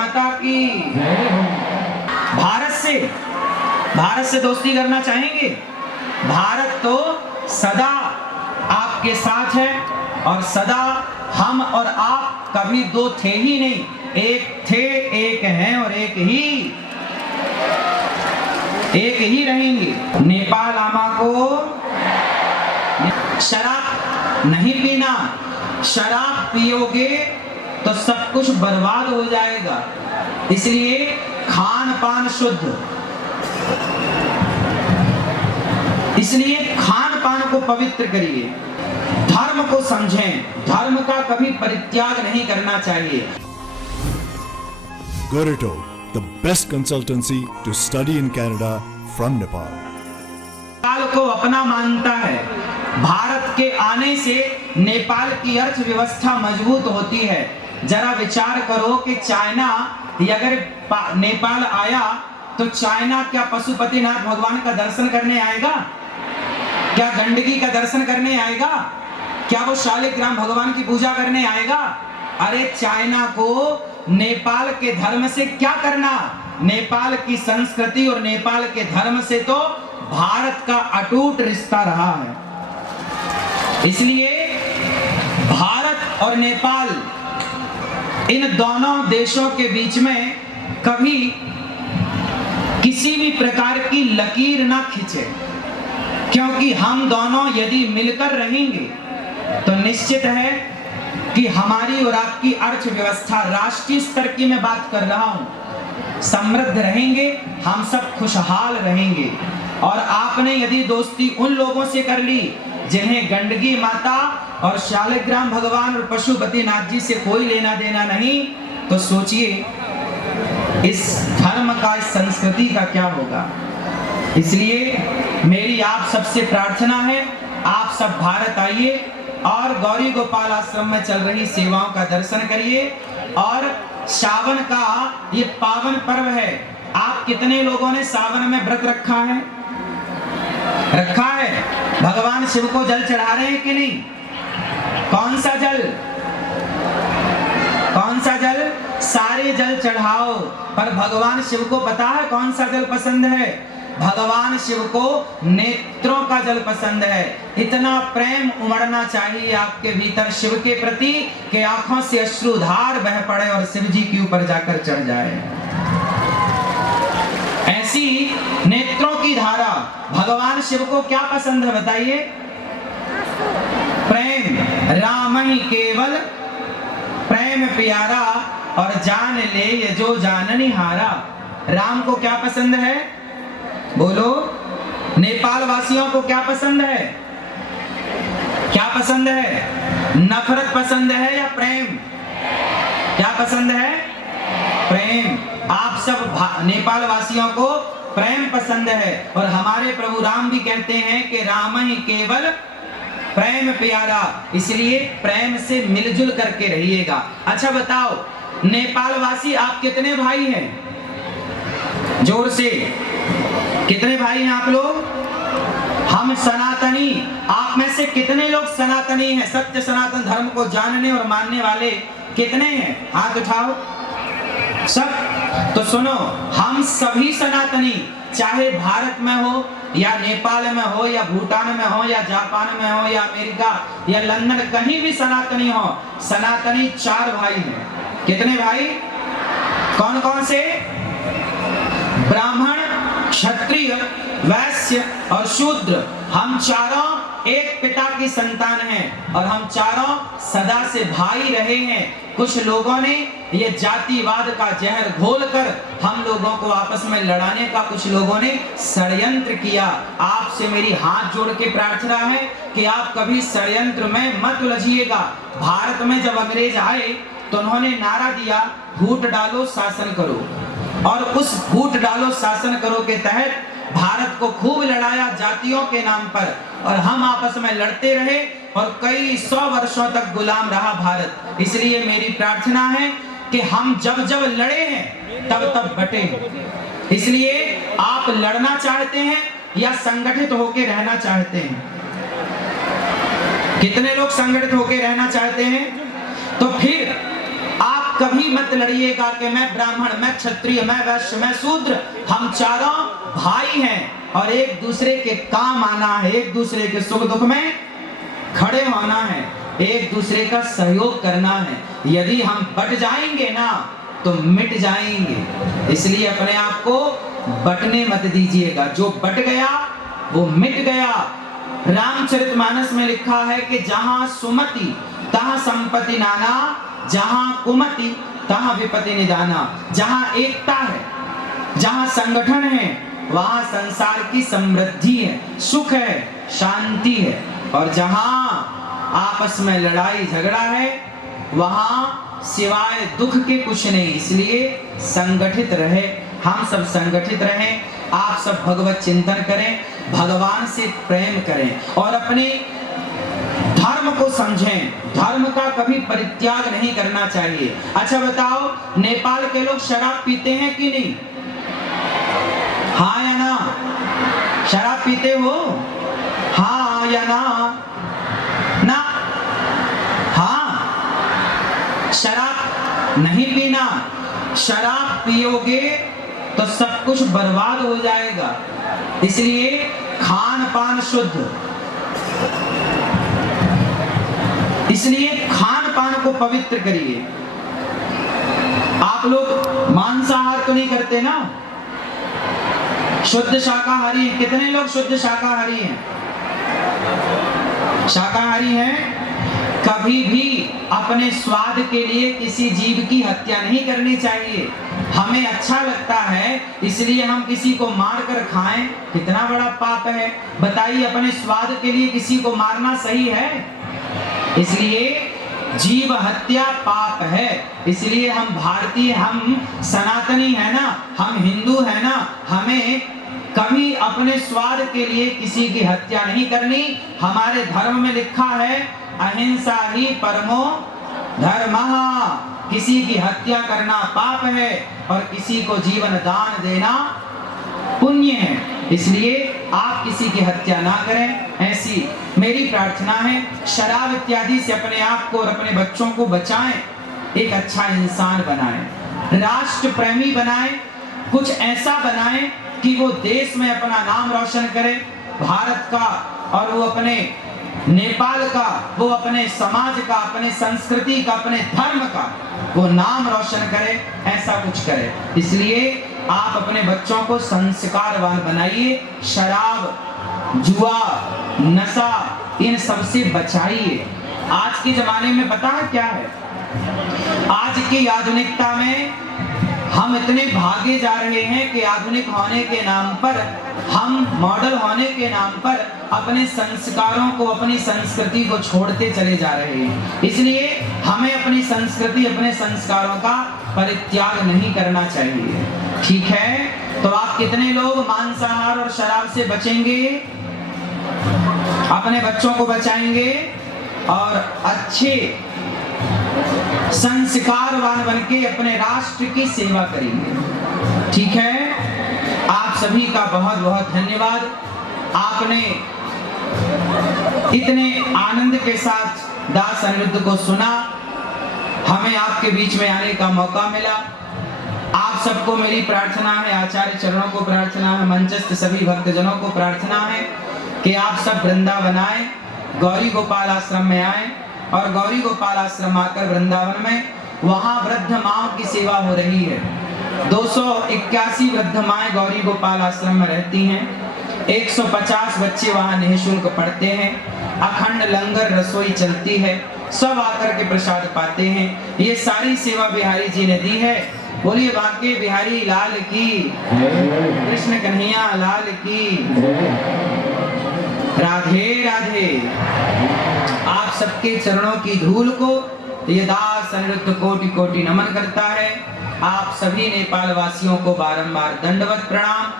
माता की भारत से दोस्ती करना चाहेंगे? भारत तो सदा आपके साथ है और सदा हम और आप कभी दो थे ही नहीं, एक थे, एक हैं और एक ही रहेंगे। नेपाल आमा को शराब नहीं पीना, शराब पियोगे तो सब कुछ बर्बाद हो जाएगा, इसलिए खान पान शुद्ध, इसलिए खान पान को पवित्र करिए, धर्म को समझें, धर्म का कभी परित्याग नहीं करना चाहिए। Goreto, the best consultancy to study in Canada from Nepal. Nepal को अपना मानता है। भारत के आने से नेपाल की अर्थव्यवस्था मजबूत होती है। जरा विचार करो कि चाइना अगर नेपाल आया तो चाइना क्या पशुपतिनाथ भगवान का दर्शन करने आएगा? क्या गंडकी का दर्शन करने आएगा? क्या वो शालिग्राम भगवान की पूजा करने आएगा? अरे चाइना को नेपाल के धर्म से क्या करना? नेपाल की संस्कृति और नेपाल के धर्म से तो भारत का अटूट रिश्ता रहा है। इसलिए भारत और नेपाल, इन दोनों देशों के बीच में कभी किसी भी प्रकार की लकीर ना खींचे, क्योंकि हम दोनों यदि मिलकर रहेंगे तो निश्चित है कि हमारी और आपकी अर्थव्यवस्था, राष्ट्रीय स्तर की मैं बात कर रहा हूं, समृद्ध रहेंगे, हम सब खुशहाल रहेंगे। और आपने यदि दोस्ती उन लोगों से कर ली जिन्हें गंडकी माता और शालिग्राम भगवान और पशुपतिनाथ जी से कोई लेना देना नहीं, तो सोचिए इस धर्म का, इस संस्कृति का क्या होगा। इसलिए मेरी आप सबसे प्रार्थना है, आप सब भारत आइए और गौरी गोपाल आश्रम में चल रही सेवाओं का दर्शन करिए। और सावन का ये पावन पर्व है। आप कितने लोगों ने सावन में व्रत रखा है? रखा है? भगवान शिव को जल चढ़ा रहे हैं कि नहीं? कौन सा जल? कौन सा जल? सारे जल चढ़ाओ, पर भगवान शिव को पता है कौन सा जल पसंद है? भगवान शिव को नेत्रों का जल पसंद है। इतना प्रेम उमड़ना चाहिए आपके भीतर शिव के प्रति कि आंखों से अश्रुधार बह पड़े और शिव जी के ऊपर जाकर चढ़ जाए। ऐसी नेत्रों की धारा। भगवान शिव को क्या पसंद है बताइए? प्रेम। राम ही केवल प्रेम प्यारा और जान ले ये जो जाननी हारा। राम को क्या पसंद है? बोलो। नेपाल वासियों को क्या पसंद है? क्या पसंद है? नफरत पसंद है या प्रेम? क्या पसंद है? प्रेम। आप सब नेपाल वासियों को प्रेम पसंद है, और हमारे प्रभु राम भी कहते हैं कि राम ही केवल प्रेम प्यारा, इसलिए प्रेम से मिलजुल करके रहिएगा। अच्छा बताओ, नेपाल वासी आप कितने भाई हैं? जोर से, कितने भाई हैं आप लोग? हम सनातनी। आप में से कितने लोग सनातनी हैं? सत्य सनातन धर्म को जानने और मानने वाले कितने हैं? हाथ उठाओ सब। तो सुनो, हम सभी सनातनी, चाहे भारत में हो या नेपाल में हो या भूटान में हो या जापान में हो या अमेरिका या लंदन, कहीं भी सनातनी हो। सनातनी 4 भाई हैं। कितने भाई? कौन कौन से? ब्राह्मण, क्षत्रिय, वैश्य और शूद्र। हम चारों एक पिता की संतान हैं और हम चारों सदा से भाई रहे हैं। कुछ लोगों ने ये जातिवाद का जहर घोलकर हम लोगों को आपस में लड़ाने का कुछ लोगों ने षड्यंत्र किया। आपसे मेरी हाथ जोड़ के प्रार्थना है कि आप कभी षड्यंत्र में मत उलझिएगा। भारत में जब अंग्रेज आए तो उन्होंने नारा दिया, फूट डालो शासन करो, और उस फूट डालो शासन करो के तहत भारत को खूब लड़ाया जातियों के नाम पर, और हम आपस में लड़ते रहे और कई 100 वर्षों तक गुलाम रहा भारत। इसलिए मेरी प्रार्थना है कि हम जब जब लड़े हैं तब तब बटे। इसलिए आप लड़ना चाहते हैं या संगठित होकर रहना चाहते हैं? कितने लोग संगठित होकर रहना चाहते हैं? तो फिर आप कभी मत लड़िएगा कि मैं ब्राह्मण, मैं क्षत्रिय, मैं वैश्य, मैं शूद्र। हम चारों भाई हैं और एक दूसरे के काम आना है, एक दूसरे के सुख दुख में खड़े होना है, एक दूसरे का सहयोग करना है। यदि हम बट जाएंगे ना तो मिट जाएंगे। इसलिए अपने आप को बटने मत दीजिएगा। जो बट गया वो मिट गया। रामचरितमानस में लिखा है कि जहां सुमति तहां संपत्ति नाना, जहां कुमति तहां विपत्ति निदाना। जहां एकता है, जहां संगठन है, वहां संसार की समृद्धि है, सुख है, शांति है। और जहां आपस में लड़ाई झगड़ा है, वहां सिवाय दुख के कुछ नहीं। इसलिए संगठित रहे, हम सब संगठित रहें। आप सब भगवत चिंतन करें, भगवान से प्रेम करें और अपने धर्म को समझें। धर्म का कभी परित्याग नहीं करना चाहिए। अच्छा बताओ, नेपाल के लोग शराब पीते हैं कि नहीं? हाँ या ना? शराब पीते हो? हाँ या ना? ना? हाँ। शराब नहीं पीना। शराब पियोगे तो सब कुछ बर्बाद हो जाएगा। इसलिए खान पान शुद्ध, इसलिए खान पान को पवित्र करिए। आप लोग मांसाहार तो नहीं करते ना? शुद्ध शाकाहारी हैं। कितने लोग शुद्ध शाकाहारी हैं? शाकाहारी हैं। कभी भी अपने स्वाद के लिए किसी जीव की हत्या नहीं करनी चाहिए। हमें अच्छा लगता है इसलिए हम किसी को मार कर खाएं, कितना बड़ा पाप है। बताइए, अपने स्वाद के लिए किसी को मारना सही है? इसलिए जीव हत्या पाप है। इसलिए हम भारतीय, हम सनातनी है ना, हम हिंदू है ना, हमें कभी अपने स्वाद के लिए किसी की हत्या नहीं करनी। हमारे धर्म में लिखा है अहिंसा ही परमो धर्मः। किसी की हत्या करना पाप है और किसी को जीवन दान देना पुण्य है। इसलिए आप किसी की हत्या ना करें, ऐसी मेरी प्रार्थना है। शराब इत्यादि से अपने आप को और अपने बच्चों को बचाएं। एक अच्छा इंसान बनाएं, राष्ट्र प्रेमी बनाएं, कुछ ऐसा बनाएं कि वो देश में अपना नाम रोशन करे, भारत का, और वो अपने नेपाल का, वो अपने समाज का, अपने संस्कृति का, अपने धर्म का वो नाम रोशन करे। ऐसा कुछ करे। इसलिए आप अपने बच्चों को संस्कारवान बनाइए। शराब, जुआ, नशा, इन सबसे बचाइए। आज के जमाने में पता है क्या है? आज की आधुनिकता में हम इतने भागे जा रहे हैं कि आधुनिक होने के नाम पर, हम मॉडल होने के नाम पर अपने संस्कारों को, अपनी संस्कृति को छोड़ते चले जा रहे हैं। इसलिए हमें अपनी संस्कृति, अपने संस्कारों का परित्याग नहीं करना चाहिए। ठीक है? तो आप कितने लोग मांसाहार और शराब से बचेंगे, अपने बच्चों को बचाएंगे और अच्छे संस्कारवान बनके अपने राष्ट्र की सेवा करेंगे। ठीक है? आप सभी का बहुत बहुत धन्यवाद। आपने इतने आनंद के साथ दास अनिरुद्ध को सुना। हमें आपके बीच में आने का मौका मिला। आप सबको मेरी प्रार्थना है, आचार्य चरणों को प्रार्थना है, मंचस्थ सभी भक्तजनों को प्रार्थना है कि आप सब वृंदावन आए, गौरी गोपाल आश्रम में आए और गौरी गोपाल आश्रम आकर वृंदावन में वहां वृद्ध माओं की सेवा हो रही है। 281 वृद्ध माएं गौरी गोपाल आश्रम में रहती हैं। 150 बच्चे वहां निःशुल्क पढ़ते हैं। अखंड लंगर रसोई चलती है, सब आकर के प्रसाद पाते हैं। ये सारी सेवा बिहारी जी ने दी है। बोलिए बांके बिहारी लाल की, कृष्ण कन्हैया लाल की, राधे राधे। आप सबके चरणों की धूल को ये दास अनिरुद्ध कोटि कोटि नमन करता है। आप सभी नेपाल वासियों को बारंबार दंडवत प्रणाम।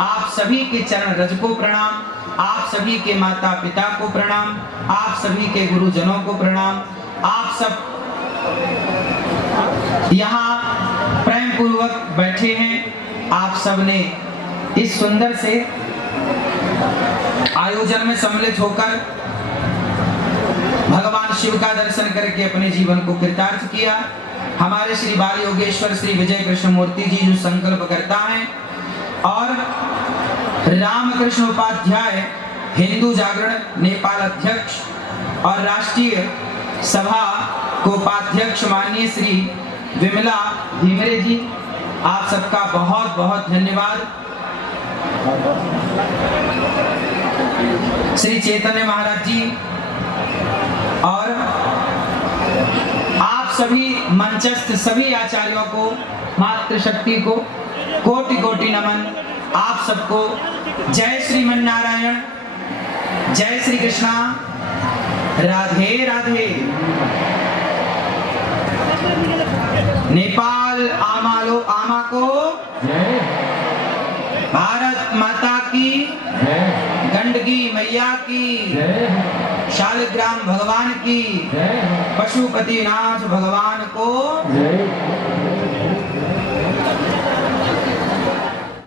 आप सभी के चरण रज को प्रणाम। आप सभी के माता पिता को प्रणाम। आप सभी के गुरुजनों को प्रणाम। आप सब यहाँ प्रेम पूर्वक बैठे हैं। आप सब ने इस सुंदर से आयोजन में सम्मिलित होकर भगवान शिव का दर्शन करके अपने जीवन को कृतार्थ किया। हमारे श्री बाल योगेश्वर श्री विजय कृष्ण मूर्ति जी जो संकल्प करता है, और रामकृष्ण उपाध्याय हिंदू जागरण नेपाल अध्यक्ष और राष्ट्रीय सभा को उपाध्यक्ष माननीय श्री विमला धीमरे जी, आप सबका बहुत बहुत धन्यवाद। श्री चैतन्य महाराज जी और आप सभी मंचस्थ सभी आचार्यों को, मातृशक्ति को कोटि कोटि नमन। आप सबको जय श्रीमन नारायण, जय श्री कृष्णा, राधे राधे। नेपाल आमालो आमा को जय, भारत माता की, जय, गंडकी मैया की, जय, शालिग्राम भगवान की, जय, पशुपतिनाथ भगवान को जय।